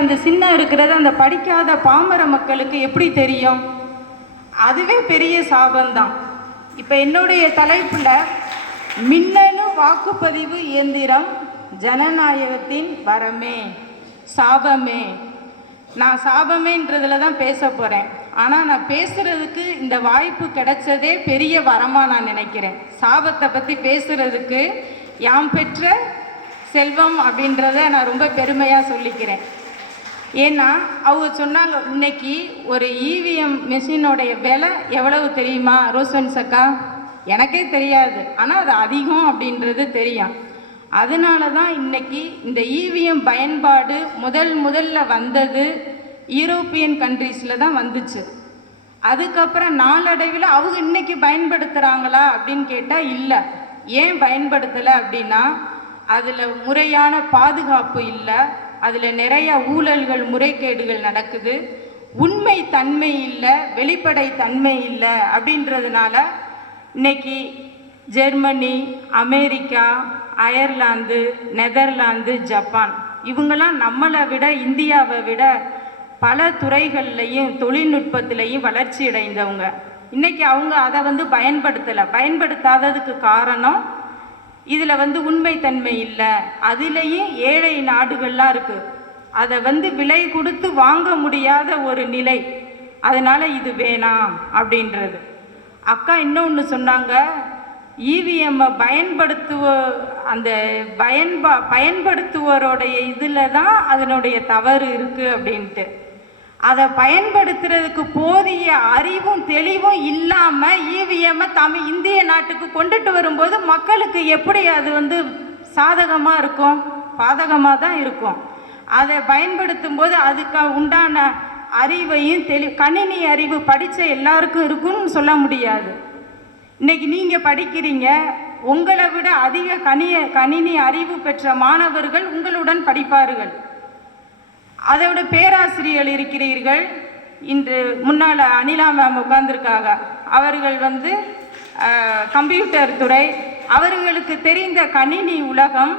அந்த சின்னம் இருக்கிறது அந்த படிக்காத பாமர மக்களுக்கு எப்படி தெரியும்? அதுவே பெரிய சாபம்தான். இப்போ என்னுடைய தலைப்பில் மின்னணு வாக்குப்பதிவு இயந்திரம் ஜனநாயகத்தின் வரமே சாபமே. நான் சாபமேன்றதில் தான் பேச போகிறேன். ஆனால் நான் பேசுகிறதுக்கு இந்த வாய்ப்பு கிடைச்சதே பெரிய வரமாக நான் நினைக்கிறேன். சாபத்தை பற்றி பேசுகிறதுக்கு யாம் பெற்ற செல்வம் அப்படின்றத நான் ரொம்ப பெருமையாக சொல்லிக்கிறேன். ஏன்னா அவங்க சொன்னாங்க, இன்னைக்கு ஒரு இவிஎம் மிஷினோடைய விலை எவ்வளவு தெரியுமா ரோஸ்வன்ஸ் அக்கா? எனக்கே தெரியாது, ஆனால் அது அதிகம் அப்படின்றது தெரியும். அதனால தான் இன்னைக்கு இந்த இவிஎம் பயன்பாடு முதல்ல வந்தது யூரோப்பியன் கண்ட்ரீஸில் தான் வந்துச்சு. அதுக்கப்புறம் நாளடைவில் அவங்க இன்னைக்கு பயன்படுத்துகிறாங்களா அப்படின்னு கேட்டால் இல்லை. ஏன் பயன்படுத்தலை அப்படின்னா அதில் முறையான பாதுகாப்பு இல்லை, அதில் நிறைய ஊழல்கள் முறைகேடுகள் நடக்குது, உண்மை தன்மை இல்லை, வெளிப்படை தன்மை இல்லை. அப்படின்றதுனால இன்னைக்கு Germany, America, Ireland, Netherlands, Japan இவங்கெல்லாம் நம்மளை விட இந்தியாவை விட பல துறைகள்லையும் தொழில்நுட்பத்திலையும் வளர்ச்சி அடைந்தவங்க. இன்றைக்கி அவங்க அதை பயன்படுத்தாததுக்கு காரணம் இதில் உண்மைத்தன்மை இல்லை, அதுலேயும் ஏழை நாடுகள்லாம் இருக்குது, அதை விலை கொடுத்து வாங்க முடியாத ஒரு நிலை. அதனால் இது வேணாம் அப்படின்றது. அக்கா இன்னொன்று சொன்னாங்க, இவிஎம்மை அந்த பயன்படுத்துவோருடைய இதில் தான் அதனுடைய தவறு இருக்குது அப்படின்ட்டு. அதை பயன்படுத்துறதுக்கு போதிய அறிவும் தெளிவும் இல்லாமல் இவிஎம்மை இந்திய நாட்டுக்கு கொண்டுட்டு வரும்போது மக்களுக்கு எப்படி அது சாதகமாக இருக்கும்? பாதகமாக தான் இருக்கும். அதை பயன்படுத்தும் போது அதுக்கு உண்டான அறிவையும் கணினி அறிவு படித்த எல்லாருக்கும் இருக்குன்னு சொல்ல முடியாது. இன்னைக்கு நீங்கள் படிக்கிறீங்க, உங்களை விட அதிக கணினி அறிவு பெற்ற மாணவர்கள் உங்களுடன் படிப்பார்கள். அதோட பேராசிரியர்கள் இருக்கிறீர்கள். இன்று முன்னால் அனிலா மேம் உட்கார்ந்துருக்காங்க, அவர்கள் கம்ப்யூட்டர் துறை, அவர்களுக்கு தெரிந்த கணினி உலகம்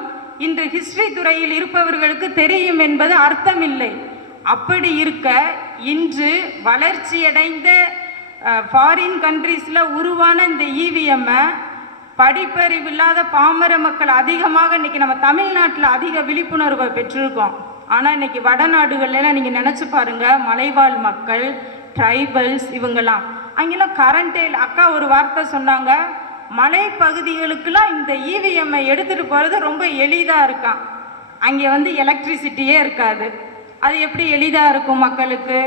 இன்று ஹிஸ்டரி துறையில் இருப்பவர்களுக்கு தெரியும் என்பது அர்த்தமில்லை. அப்படி இருக்க இன்று வளர்ச்சியடைந்த ஃபாரின் கண்ட்ரீஸில் உருவான இந்த இவிஎம்மை படிப்பறிவில்லாத பாமர மக்கள் அதிகமாக இன்றைக்கி நம்ம தமிழ்நாட்டில் அதிக விழிப்புணர்வை பெற்றிருக்கோம். ஆனால் இன்றைக்கி வடநாடுகள்லாம் நீங்கள் நினச்சி பாருங்கள், மலைவாழ் மக்கள், ட்ரைபல்ஸ் இவங்கெல்லாம் அங்கெல்லாம் கரண்டே. அக்கா ஒரு வார்த்தை சொன்னாங்க, மலைப்பகுதிகளுக்கெல்லாம் இந்த இவிஎம்மை எடுத்துகிட்டு போகிறது ரொம்ப எளிதாக இருக்கான். அங்கே எலக்ட்ரிசிட்டியே இருக்காது. அது எப்படி எளிதாக இருக்கும் மக்களுக்கு?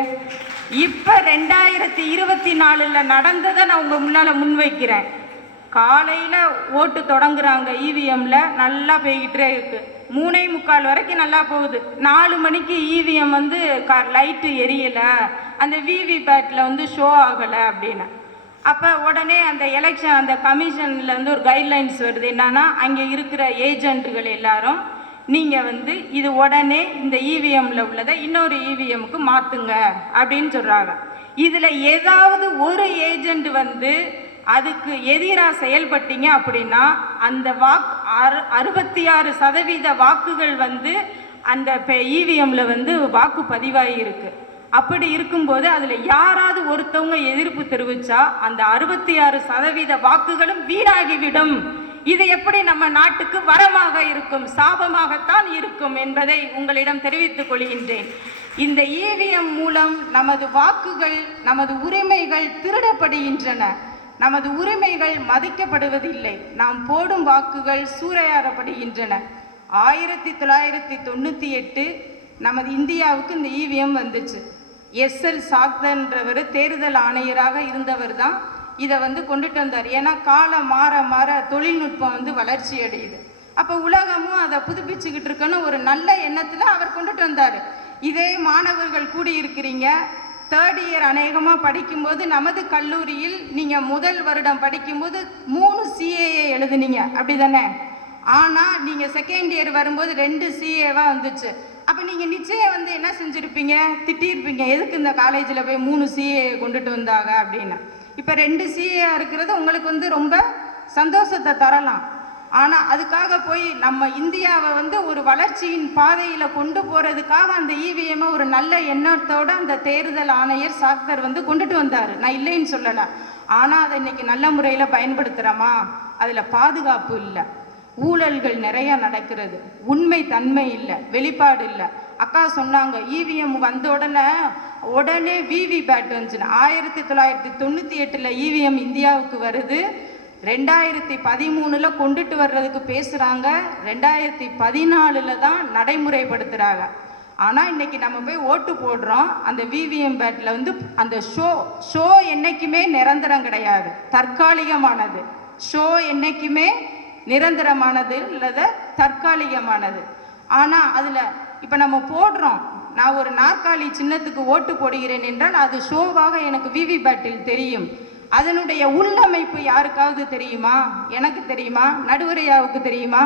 இப்போ 2024 நடந்ததை நான் உங்கள் முன்னால் முன்வைக்கிறேன். காலையில் ஓட்டு தொடங்குறாங்க, இவிஎம்மில் நல்லா போய்கிட்டே இருக்குது, 3:45 வரைக்கும் நல்லா போகுது. 4 மணிக்கு இவிஎம் லைட்டு எரியலை, அந்த விவிபேட்டில் ஷோ ஆகலை அப்படின்னு. அப்போ உடனே அந்த எலெக்ஷன் அந்த கமிஷனில் ஒரு கைட்லைன்ஸ் வருது, என்னன்னா அங்கே இருக்கிற ஏஜென்ட்டுகள் எல்லாரும் நீங்கள் இது உடனே இந்த இவிஎம்மில் உள்ளதை இன்னொரு இவிஎம்முக்கு மாற்றுங்க அப்படின்னு சொல்கிறாங்க. இதில் ஏதாவது ஒரு ஏஜெண்ட் அதுக்கு எதிராக செயல்பட்டீங்க அப்படின்னா அந்த 66% வாக்குகள் அந்த இவிஎம்மில் வாக்கு பதிவாகி இருக்கு. அப்படி இருக்கும்போது அதில் யாராவது ஒருத்தவங்க எதிர்ப்பு தெரிவித்தா அந்த 66% வாக்குகளும் வீணாகிவிடும். இது எப்படி நம்ம நாட்டுக்கு வரமாக இருக்கும்? சாபமாகத்தான் இருக்கும் என்பதை உங்களிடம் தெரிவித்துக் கொள்கின்றேன். இந்த இவிஎம் மூலம் நமது வாக்குகள், நமது உரிமைகள் திருடப்படுகின்றன. நமது உரிமைகள் மதிக்கப்படுவதில்லை. நாம் போடும் வாக்குகள் சூறையாடப்படுகின்றன. 1998 நமது இந்தியாவுக்கு இந்த இவிஎம் வந்துச்சு. எஸ்எல் சாக்தன்றவர் தேர்தல் ஆணையராக இருந்தவர் தான் இதை கொண்டுட்டு வந்தார். ஏன்னா காலம் மாற மாற தொழில்நுட்பம் வளர்ச்சி அடையுது. அப்போ உலகமும் அதை புதுப்பிச்சுக்கிட்டு இருக்கணும் ஒரு நல்ல எண்ணத்தில் அவர் கொண்டுட்டு வந்தார். இதே மாணவர்கள் கூடியிருக்கிறீங்க, 3rd இயர் அநேகமாக படிக்கும்போது நமது கல்லூரியில் நீங்கள் முதல் வருடம் படிக்கும்போது 3 சிஏஏ எழுதுனீங்க, அப்படி தானே? ஆனால் நீங்கள் 2nd இயர் வரும்போது 2 சிஏவாக வந்துச்சு. அப்போ நீங்கள் நிச்சயம் என்ன செஞ்சுருப்பீங்க? திட்டியிருப்பீங்க, எதுக்கு இந்த காலேஜில் போய் 3 சிஏ கொண்டுட்டு வந்தாங்க அப்படின்னு. இப்போ 2 சிஏ இருக்கிறது உங்களுக்கு ரொம்ப சந்தோஷத்தை தரலாம். ஆனால் அதுக்காக போய் நம்ம இந்தியாவை வந்து ஒரு வளர்ச்சியின் பாதையில் கொண்டு போகிறதுக்காக அந்த இவிஎம்மை ஒரு நல்ல எண்ணத்தோடு அந்த தேர்தல் ஆணையர் சாக்தர் வந்து கொண்டுட்டு வந்தார். நான் இல்லைன்னு சொல்லலை. ஆனால் அதை இன்னைக்கு நல்ல முறையில் பயன்படுத்துகிறோமா? அதில் பாதுகாப்பு இல்லை, ஊழல்கள் நிறையா நடக்கிறது, உண்மை தன்மை இல்லை, வெளிப்பாடு இல்லை. அக்கா சொன்னாங்க இவிஎம் வந்த உடனே விவிபேட் வந்துச்சுன்னு. 1998 இவிஎம் இந்தியாவுக்கு வருது. 2013 கொண்டுட்டு வர்றதுக்கு பேசுகிறாங்க. 2014 தான் நடைமுறைப்படுத்துகிறாங்க. ஆனால் இன்னைக்கு நம்ம போய் ஓட்டு போடுறோம். அந்த விவிஎம் பேட்டில் வந்து அந்த ஷோ என்றைக்குமே நிரந்தரம் கிடையாது, தற்காலிகமானது. ஷோ என்றைக்குமே நிரந்தரமானது இல்லத தற்காலிகமானது. ஆனால் அதில் இப்போ நம்ம போடுறோம். நான் ஒரு நாற்காலி சின்னத்துக்கு ஓட்டு போடுகிறேன் என்றால் அது ஷோவாக எனக்கு விவிபேட்டில் தெரியும். அதனுடைய உள்ளமைப்பு யாருக்காவது தெரியுமா? எனக்கு தெரியுமா? நடுவரையாவுக்கு தெரியுமா?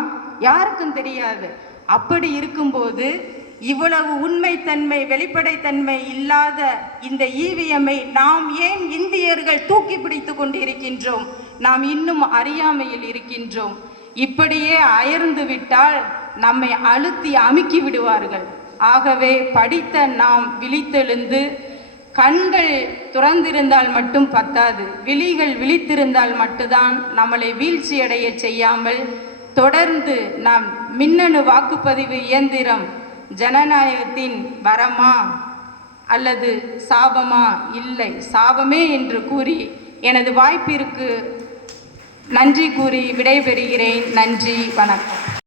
யாருக்கும் தெரியாது. அப்படி இருக்கும்போது இவ்வளவு உண்மைத்தன்மை வெளிப்படைத்தன்மை இல்லாத இந்த இவிஎம்மை நாம் ஏன் இந்தியர்கள் தூக்கி பிடித்து கொண்டிருக்கின்றோம்? நாம் இன்னும் அறியாமையில் இருக்கின்றோம். இப்படியே அயர்ந்து விட்டால் நம்மை அழுத்தி அமுக்கி விடுவார்கள். ஆகவே படித்த நாம் விழித்தெழுந்து, கண்கள் துறந்திருந்தால் மட்டும் பத்தாது, விழிகள் விழித்திருந்தால் மட்டும்தான் நம்மளை வீழ்ச்சியடைய செய்யாமல் தொடர்ந்து நாம் மின்னணு வாக்குப்பதிவு இயந்திரம் ஜனநாயகத்தின் வரமா அல்லது சாபமா? இல்லை, சாபமே என்று கூறி எனது வாய்ப்பிற்கு நன்றி கூறி விடைபெறுகிறேன். நன்றி, வணக்கம்.